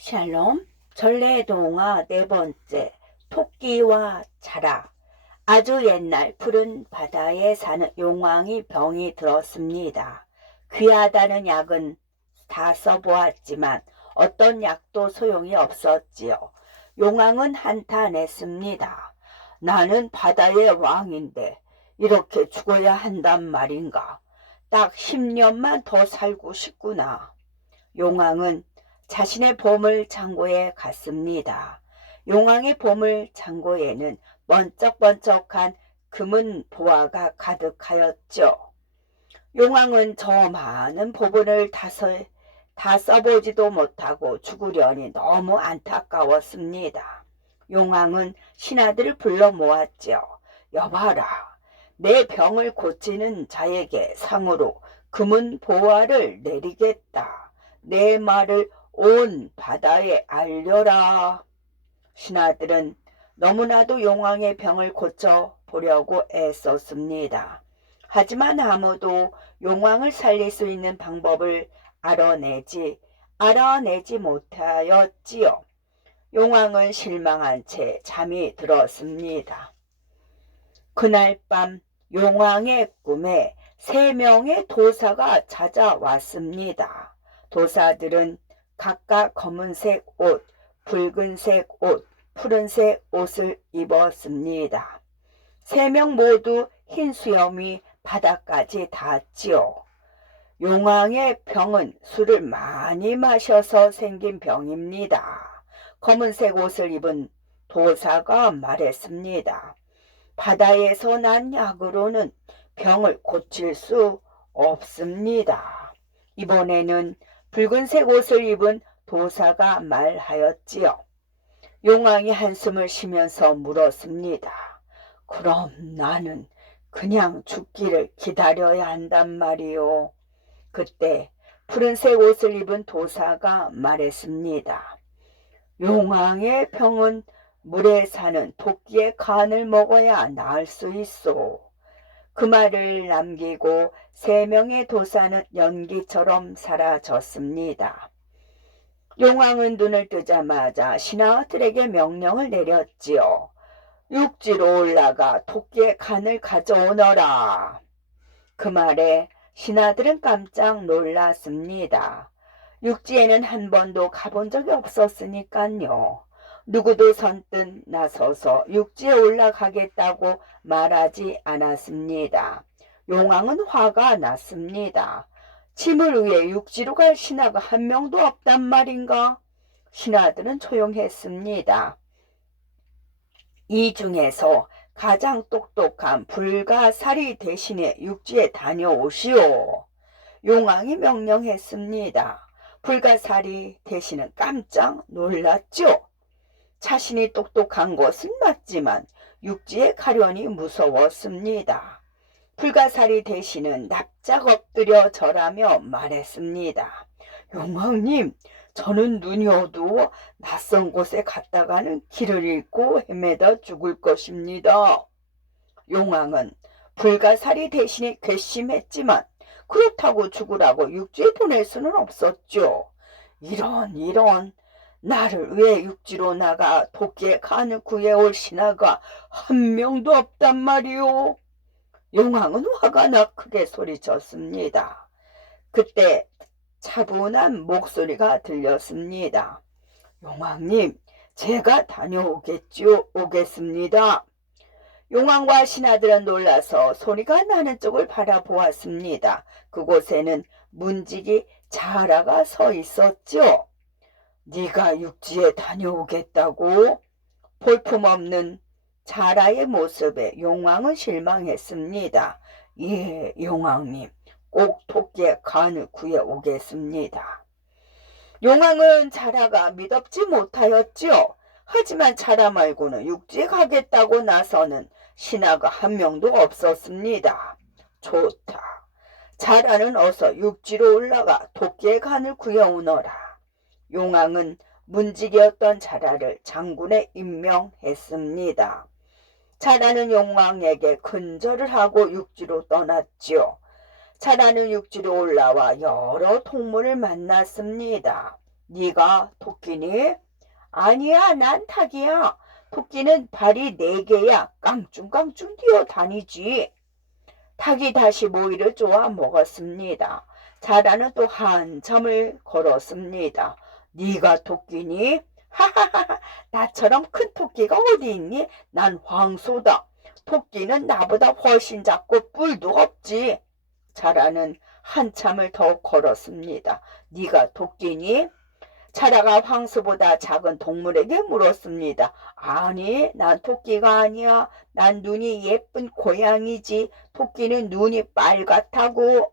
샬롬, 전래동화 네 번째, 토끼와 자라. 아주 옛날 푸른 바다에 사는 용왕이 병이 들었습니다. 귀하다는 약은 다 써보았지만 어떤 약도 소용이 없었지요. 용왕은 한탄했습니다. 나는 바다의 왕인데 이렇게 죽어야 한단 말인가? 딱 10년만 더 살고 싶구나. 용왕은 자신의 보물 창고에 갔습니다. 용왕의 보물 창고에는 번쩍번쩍한 금은 보화가 가득하였죠. 용왕은 저 많은 보물을 다 써보지도 못하고 죽으려니 너무 안타까웠습니다. 용왕은 신하들을 불러 모았죠. 여봐라, 내 병을 고치는 자에게 상으로 금은 보화를 내리겠다. 내 말을 온 바다에 알려라. 신하들은 너무나도 용왕의 병을 고쳐 보려고 애썼습니다. 하지만 아무도 용왕을 살릴 수 있는 방법을 알아내지 못하였지요. 용왕은 실망한 채 잠이 들었습니다. 그날 밤 용왕의 꿈에 3명의 도사가 찾아왔습니다. 도사들은 각각 검은색 옷, 붉은색 옷, 푸른색 옷을 입었습니다. 3명 모두 흰 수염이 바닥까지 닿았지요. 용왕의 병은 술을 많이 마셔서 생긴 병입니다. 검은색 옷을 입은 도사가 말했습니다. 바다에서 난 약으로는 병을 고칠 수 없습니다. 이번에는 붉은색 옷을 입은 도사가 말하였지요. 용왕이 한숨을 쉬면서 물었습니다. 그럼 나는 그냥 죽기를 기다려야 한단 말이요. 그때 푸른색 옷을 입은 도사가 말했습니다. 용왕의 병은 물에 사는 토끼의 간을 먹어야 나을 수 있어. 그 말을 남기고 3명의 도사는 연기처럼 사라졌습니다. 용왕은 눈을 뜨자마자 신하들에게 명령을 내렸지요. 육지로 올라가 토끼의 간을 가져오너라. 그 말에 신하들은 깜짝 놀랐습니다. 육지에는 한 번도 가본 적이 없었으니까요. 누구도 선뜻 나서서 육지에 올라가겠다고 말하지 않았습니다. 용왕은 화가 났습니다. 짐을 위해 육지로 갈 신하가 한 명도 없단 말인가? 신하들은 조용했습니다. 이 중에서 가장 똑똑한 불가사리 대신에 육지에 다녀오시오. 용왕이 명령했습니다. 불가사리 대신은 깜짝 놀랐죠. 자신이 똑똑한 것은 맞지만 육지에 가려니 무서웠습니다. 불가사리 대신은 납작 엎드려 절하며 말했습니다. 용왕님, 저는 눈이 어두워 낯선 곳에 갔다가는 길을 잃고 헤매다 죽을 것입니다. 용왕은 불가사리 대신에 괘씸했지만 그렇다고 죽으라고 육지에 보낼 수는 없었죠. 이런 나를 위해 육지로 나가 토끼의 간을 구해올 신하가 한 명도 없단 말이오. 용왕은 화가 나 크게 소리쳤습니다. 그때 차분한 목소리가 들렸습니다. 용왕님, 제가 오겠습니다. 용왕과 신하들은 놀라서 소리가 나는 쪽을 바라보았습니다. 그곳에는 문지기 자라가 서 있었죠. 네가 육지에 다녀오겠다고? 볼품없는 자라의 모습에 용왕은 실망했습니다. 예, 용왕님, 꼭 토끼의 간을 구해오겠습니다. 용왕은 자라가 믿었지 못하였죠. 하지만 자라 말고는 육지에 가겠다고 나서는 신하가 한 명도 없었습니다. 좋다. 자라는 어서 육지로 올라가 토끼의 간을 구해오너라. 용왕은 문지기였던 자라를 장군에 임명했습니다. 자라는 용왕에게 근절을 하고 육지로 떠났지요. 자라는 육지로 올라와 여러 동물을 만났습니다. 네가 토끼니? 아니야, 난 닭이야. 토끼는 발이 4개야. 깡충깡충 뛰어다니지. 닭이 다시 모이를 쪼아 먹었습니다. 자라는 또 한참을 걸었습니다. 네가 토끼니? 하하하하, 나처럼 큰 토끼가 어디 있니? 난 황소다. 토끼는 나보다 훨씬 작고 뿔도 없지. 자라는 한참을 더 걸었습니다. 네가 토끼니? 자라가 황소보다 작은 동물에게 물었습니다. 아니, 난 토끼가 아니야. 난 눈이 예쁜 고양이지. 토끼는 눈이 빨갛다고.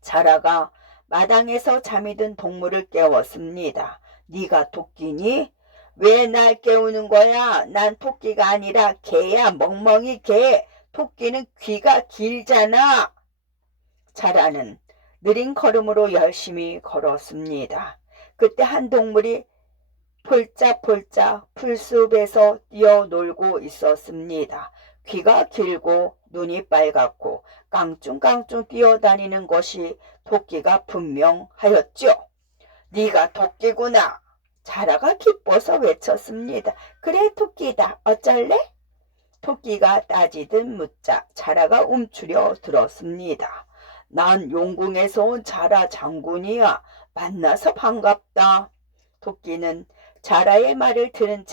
자라가 마당에서 잠이 든 동물을 깨웠습니다. 네가 토끼니? 왜 날 깨우는 거야? 난 토끼가 아니라 개야, 멍멍이 개. 토끼는 귀가 길잖아. 자라는 느린 걸음으로 열심히 걸었습니다. 그때 한 동물이 폴짝폴짝 풀숲에서 뛰어놀고 있었습니다. 귀가 길고 눈이 빨갛고 깡충깡충 뛰어다니는 것이 토끼가 분명하였죠. 네가 토끼구나. 자라가 기뻐서 외쳤습니다. 그래, 토끼다. 어쩔래? 토끼가 따지듯 묻자 자라가 움츠려 들었습니다. 난 용궁에서 온 자라 장군이야. 만나서 반갑다. 토끼는 자라의 말을 들은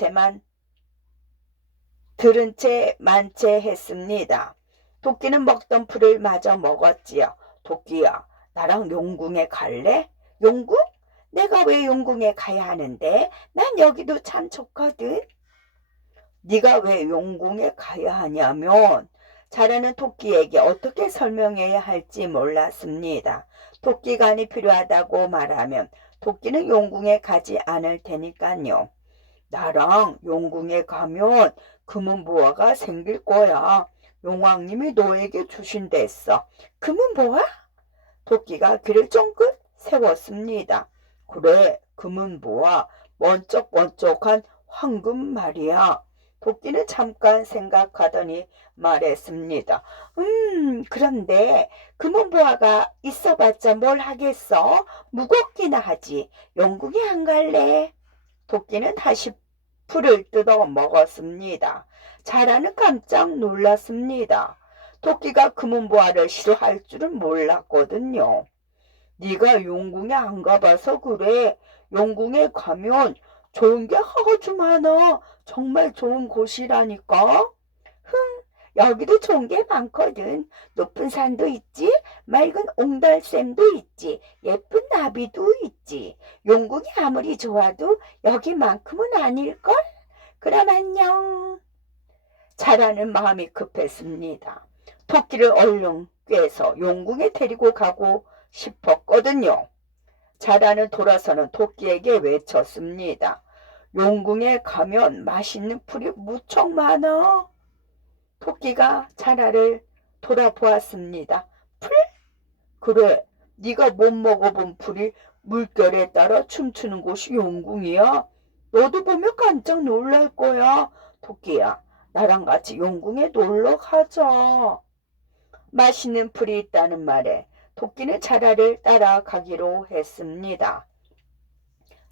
채 만체했습니다. 토끼는 먹던 풀을 마저 먹었지요. 토끼야, 나랑 용궁에 갈래? 용궁? 내가 왜 용궁에 가야 하는데? 난 여기도 참 좋거든. 네가 왜 용궁에 가야 하냐면 자라는 토끼에게 어떻게 설명해야 할지 몰랐습니다. 토끼간이 필요하다고 말하면 토끼는 용궁에 가지 않을 테니까요. 나랑 용궁에 가면 금은보화가 생길 거야. 용왕님이 너에게 주신댔어. 금은보화? 토끼가 귀를 쫑긋 세웠습니다. 그래, 금은보화, 번쩍번쩍한 황금 말이야. 토끼는 잠깐 생각하더니 말했습니다. 그런데 금은보화가 있어봤자 뭘 하겠어? 무겁기나 하지. 영국에 안 갈래? 토끼는 다시 풀을 뜯어 먹었습니다. 자라는 깜짝 놀랐습니다. 토끼가 금은보화를 싫어할 줄은 몰랐거든요. 네가 용궁에 안 가봐서 그래. 용궁에 가면 좋은 게 아주 많아. 정말 좋은 곳이라니까. 여기도 좋은 게 많거든. 높은 산도 있지, 맑은 옹달샘도 있지, 예쁜 나비도 있지. 용궁이 아무리 좋아도 여기만큼은 아닐걸? 그럼 안녕. 자라는 마음이 급했습니다. 토끼를 얼른 꿰서 용궁에 데리고 가고 싶었거든요. 자라는 돌아서는 토끼에게 외쳤습니다. 용궁에 가면 맛있는 풀이 무척 많아. 토끼가 자라를 돌아보았습니다. 풀? 그래, 네가 못 먹어본 풀이 물결에 따라 춤추는 곳이 용궁이야. 너도 보면 깜짝 놀랄 거야. 토끼야, 나랑 같이 용궁에 놀러 가자. 맛있는 풀이 있다는 말에 토끼는 자라를 따라가기로 했습니다.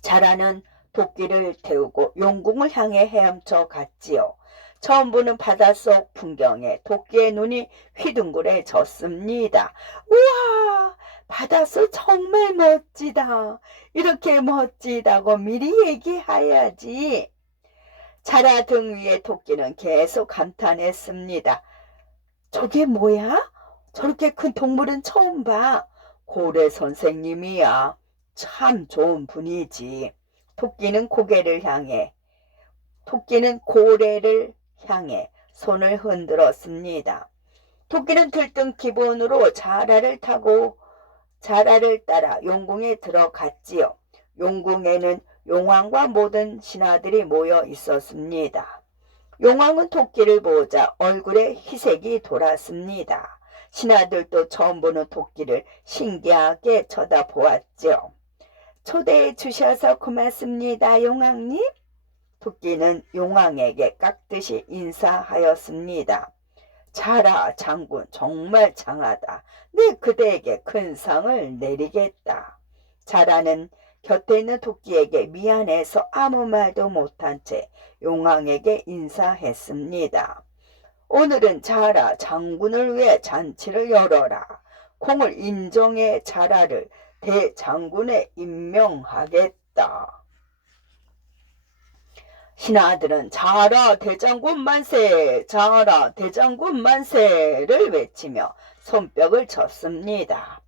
자라는 토끼를 태우고 용궁을 향해 헤엄쳐 갔지요. 처음 보는 바닷속 풍경에 토끼의 눈이 휘둥그레졌습니다. 우와, 바닷속 정말 멋지다. 이렇게 멋지다고 미리 얘기해야지. 자라 등 위에 토끼는 계속 감탄했습니다. 저게 뭐야? 저렇게 큰 동물은 처음 봐. 고래 선생님이야. 참 좋은 분이지. 토끼는 고래를 향해 손을 흔들었습니다. 토끼는 들뜬 기분으로 자라를 따라 용궁에 들어갔지요. 용궁에는 용왕과 모든 신하들이 모여 있었습니다. 용왕은 토끼를 보자 얼굴에 희색이 돌았습니다. 신하들도 처음 보는 토끼를 신기하게 쳐다보았죠. 초대해 주셔서 고맙습니다, 용왕님. 토끼는 용왕에게 깍듯이 인사하였습니다. 자라 장군 정말 장하다. 내 그대에게 큰 상을 내리겠다. 자라는 곁에 있는 토끼에게 미안해서 아무 말도 못한 채 용왕에게 인사했습니다. 오늘은 자라 장군을 위해 잔치를 열어라. 공을 인정해 자라를 대장군에 임명하겠다. 신하들은 자라 대장군 만세, 자라 대장군 만세를 외치며 손뼉을 쳤습니다.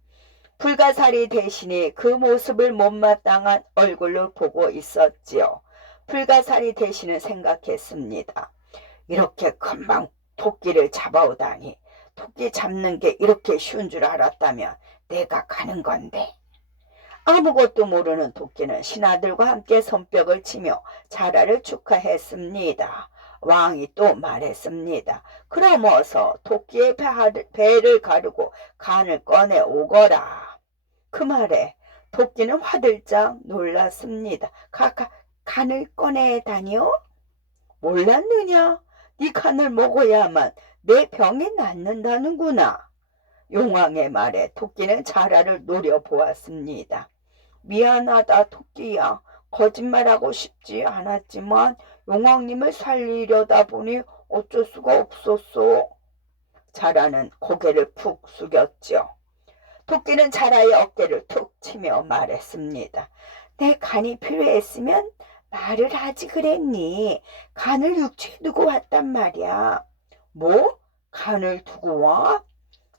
불가사리 대신이 그 모습을 못마땅한 얼굴로 보고 있었지요. 불가사리 대신은 생각했습니다. 이렇게 금방 토끼를 잡아오다니, 토끼 잡는 게 이렇게 쉬운 줄 알았다면 내가 가는 건데. 아무것도 모르는 토끼는 신하들과 함께 손뼉을 치며 자라를 축하했습니다. 왕이 또 말했습니다. 그럼 어서 토끼의 배를 가르고 간을 꺼내 오거라. 그 말에 토끼는 화들짝 놀랐습니다. 간을 꺼내다니요? 몰랐느냐? 네 간을 먹어야만 내 병이 낫는다는구나. 용왕의 말에 토끼는 자라를 노려보았습니다. 미안하다 토끼야. 거짓말하고 싶지 않았지만 용왕님을 살리려다 보니 어쩔 수가 없었어. 자라는 고개를 푹 숙였죠. 토끼는 자라의 어깨를 툭 치며 말했습니다. 내 간이 필요했으면 말을 하지 그랬니? 간을 육지에 두고 왔단 말이야. 뭐? 간을 두고 와?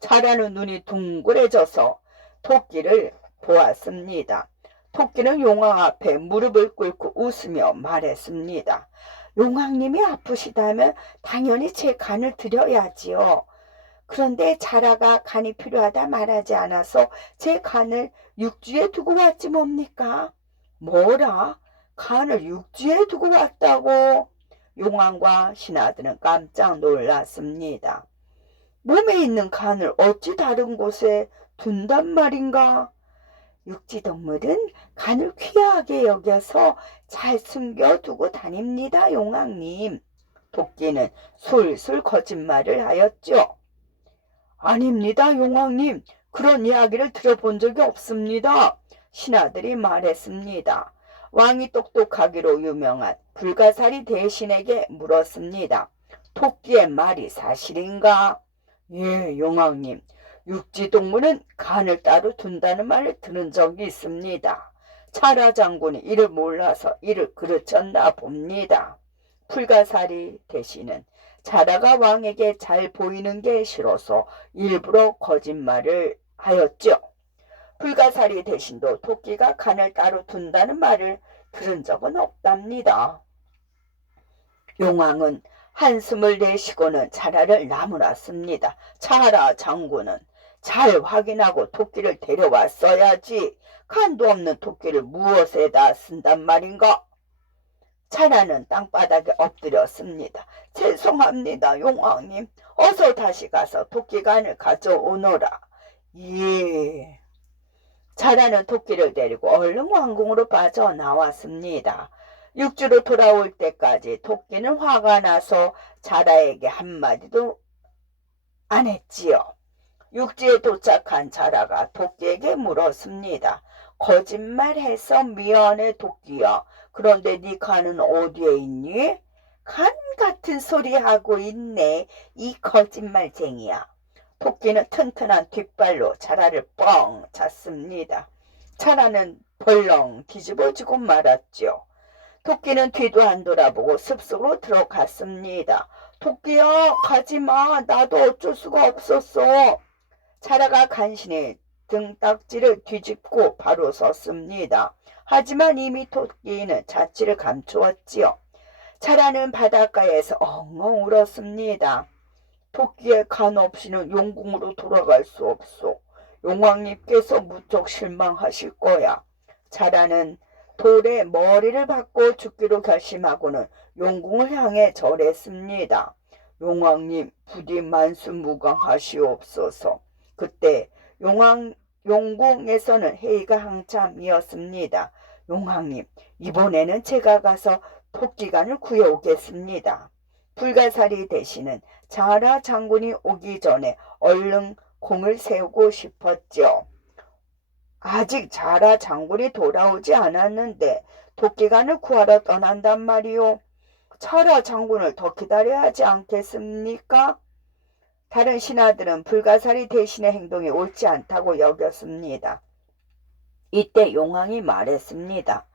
자라는 눈이 둥그레져서 토끼를 보았습니다. 토끼는 용왕 앞에 무릎을 꿇고 웃으며 말했습니다. 용왕님이 아프시다면 당연히 제 간을 드려야지요. 그런데 자라가 간이 필요하다 말하지 않아서 제 간을 육지에 두고 왔지 뭡니까? 뭐라? 간을 육지에 두고 왔다고? 용왕과 신하들은 깜짝 놀랐습니다. 몸에 있는 간을 어찌 다른 곳에 둔단 말인가? 육지동물은 간을 귀하게 여겨서 잘 숨겨두고 다닙니다, 용왕님. 토끼는 술술 거짓말을 하였죠. 아닙니다, 용왕님. 그런 이야기를 들어본 적이 없습니다. 신하들이 말했습니다. 왕이 똑똑하기로 유명한 불가사리 대신에게 물었습니다. 토끼의 말이 사실인가? 예, 용왕님. 육지동물은 간을 따로 둔다는 말을 들은 적이 있습니다. 자라 장군이 이를 몰라서 이를 그르쳤나 봅니다. 불가사리 대신은 자라가 왕에게 잘 보이는 게 싫어서 일부러 거짓말을 하였죠. 불가사리 대신도 토끼가 간을 따로 둔다는 말을 들은 적은 없답니다. 용왕은 한숨을 내쉬고는 자라를 나무랐습니다. 자라 장군은 잘 확인하고 토끼를 데려왔어야지. 간도 없는 토끼를 무엇에다 쓴단 말인가? 자라는 땅바닥에 엎드렸습니다. 죄송합니다, 용왕님. 어서 다시 가서 토끼 간을 가져오너라. 예. 자라는 토끼를 데리고 얼른 왕궁으로 빠져나왔습니다. 육지로 돌아올 때까지 토끼는 화가 나서 자라에게 한마디도 안 했지요. 육지에 도착한 자라가 토끼에게 물었습니다. 거짓말해서 미안해 토끼야. 그런데 네 간은 어디에 있니? 간 같은 소리 하고 있네. 이 거짓말쟁이야. 토끼는 튼튼한 뒷발로 자라를 뻥 찼습니다. 자라는 벌렁 뒤집어지고 말았죠. 토끼는 뒤도 안 돌아보고 숲속으로 들어갔습니다. 토끼야, 가지마. 나도 어쩔 수가 없었어. 자라가 간신히 등딱지를 뒤집고 바로 섰습니다. 하지만 이미 토끼는 자취를 감추었지요. 자라는 바닷가에서 엉엉 울었습니다. 토끼의 간 없이는 용궁으로 돌아갈 수 없소. 용왕님께서 무척 실망하실 거야. 자라는 돌에 머리를 박고 죽기로 결심하고는 용궁을 향해 절했습니다. 용왕님, 부디 만수무강하시옵소서. 그때 용궁에서는 회의가 한참이었습니다. 용왕님, 이번에는 제가 가서 토끼간을 구해오겠습니다. 불가사리 대신은 자라 장군이 오기 전에 얼른 궁을 세우고 싶었죠. 아직 자라 장군이 돌아오지 않았는데 도끼간을 구하러 떠난단 말이오. 자라 장군을 더 기다려야 하지 않겠습니까? 다른 신하들은 불가사리 대신의 행동이 옳지 않다고 여겼습니다. 이때 용왕이 말했습니다.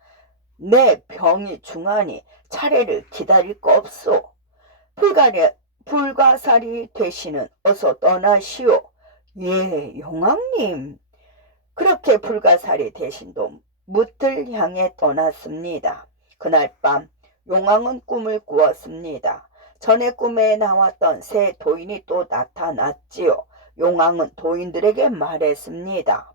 내 병이 중하니 차례를 기다릴 거 없소. 불가사리 대신은 어서 떠나시오. 예, 용왕님. 그렇게 불가사리 대신도 묻을 향해 떠났습니다. 그날 밤 용왕은 꿈을 꾸었습니다. 전에 꿈에 나왔던 새 도인이 또 나타났지요. 용왕은 도인들에게 말했습니다.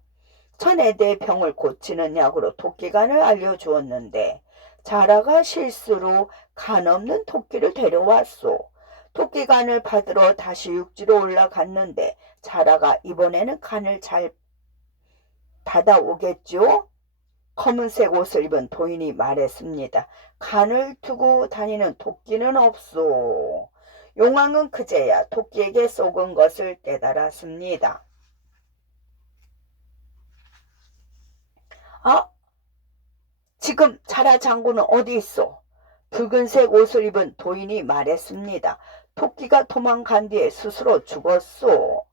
전에 내 병을 고치는 약으로 토끼간을 알려주었는데 자라가 실수로 간 없는 토끼를 데려왔소. 토끼간을 받으러 다시 육지로 올라갔는데 자라가 이번에는 간을 잘 받아오겠죠? 검은색 옷을 입은 도인이 말했습니다. 간을 두고 다니는 토끼는 없소. 용왕은 그제야 토끼에게 속은 것을 깨달았습니다. 아, 지금 자라 장군은 어디 있어? 붉은색 옷을 입은 도인이 말했습니다. 토끼가 도망간 뒤에 스스로 죽었소.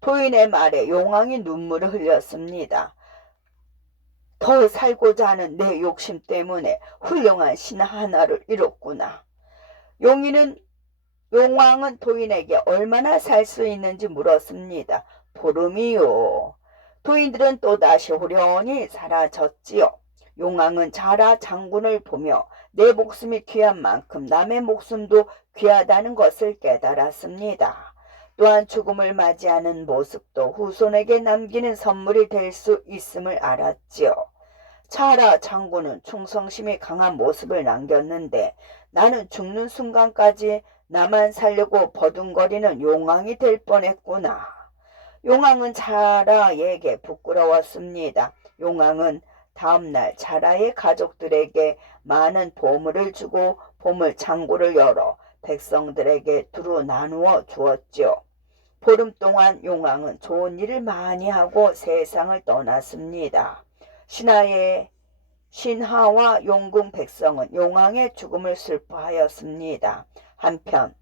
도인의 말에 용왕이 눈물을 흘렸습니다. 더 살고자 하는 내 욕심 때문에 훌륭한 신하 하나를 잃었구나. 용왕은 도인에게 얼마나 살 수 있는지 물었습니다. 보름이요. 도인들은 또다시 호련히 사라졌지요. 용왕은 자라 장군을 보며 내 목숨이 귀한 만큼 남의 목숨도 귀하다는 것을 깨달았습니다. 또한 죽음을 맞이하는 모습도 후손에게 남기는 선물이 될 수 있음을 알았지요. 자라 장군은 충성심이 강한 모습을 남겼는데 나는 죽는 순간까지 나만 살려고 버둥거리는 용왕이 될 뻔했구나. 용왕은 자라에게 부끄러웠습니다. 용왕은 다음날 자라의 가족들에게 많은 보물을 주고 보물 창고를 열어 백성들에게 두루 나누어 주었죠. 보름 동안 용왕은 좋은 일을 많이 하고 세상을 떠났습니다. 신하와 용궁 백성은 용왕의 죽음을 슬퍼하였습니다. 한편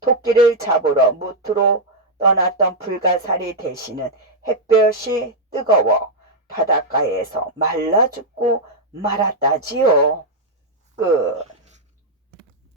토끼를 잡으러 무트로 떠났던 불가사리 대신은 햇볕이 뜨거워 바닷가에서 말라 죽고 말았다지요. 끝.